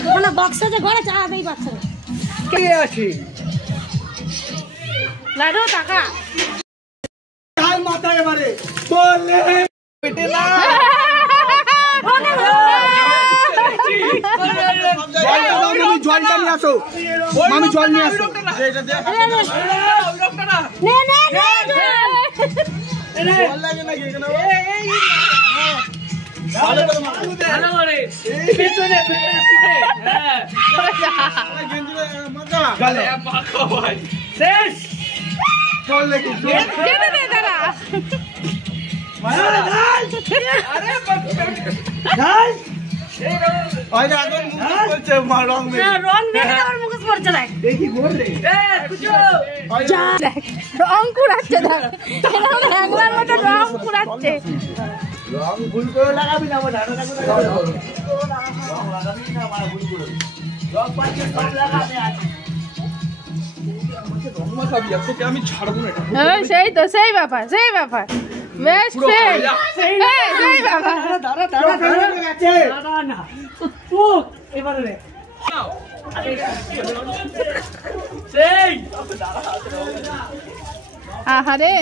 দোকানে বক্স আছে ঘরে চা দেই পাচ্ছে না কে আছে লাডু টাকা কাল মাথা এবারে বলে পেটে না জলটা নিয়ে আসো মামি জল নিয়ে আসো নে নে নে জল লাগে না এখানে ভালো করে এই পেছনে পিঠে হ্যাঁ মাখা গালে মাখা ভাই শেষ জল লাগে কেটে দে দাঁড়া আরে ভাই ওই আগুন মুখ করছে মা রং মে রং দেখে আমার মুখে পড়ছে না দেখি গোল রে কুচো যা দেখ রং কুড়াচ্ছে দেখ এরকম হ্যাংলার মতো রং কুড়াচ্ছে রং ভুল করে লাগাবি না আমার ধারণা করে রং লাগাবি না আমার ভুল করে রং পাচ্ছে সব লাগাবে আছে রং মাখাবি তোকে আমি ছাড়বো না এটা হ্যাঁ সেই ব্যাপার বেশ সেই ব্যাপার দাঁড়া গেছে দাঁড়া না তো এবারে রে সেই আহারে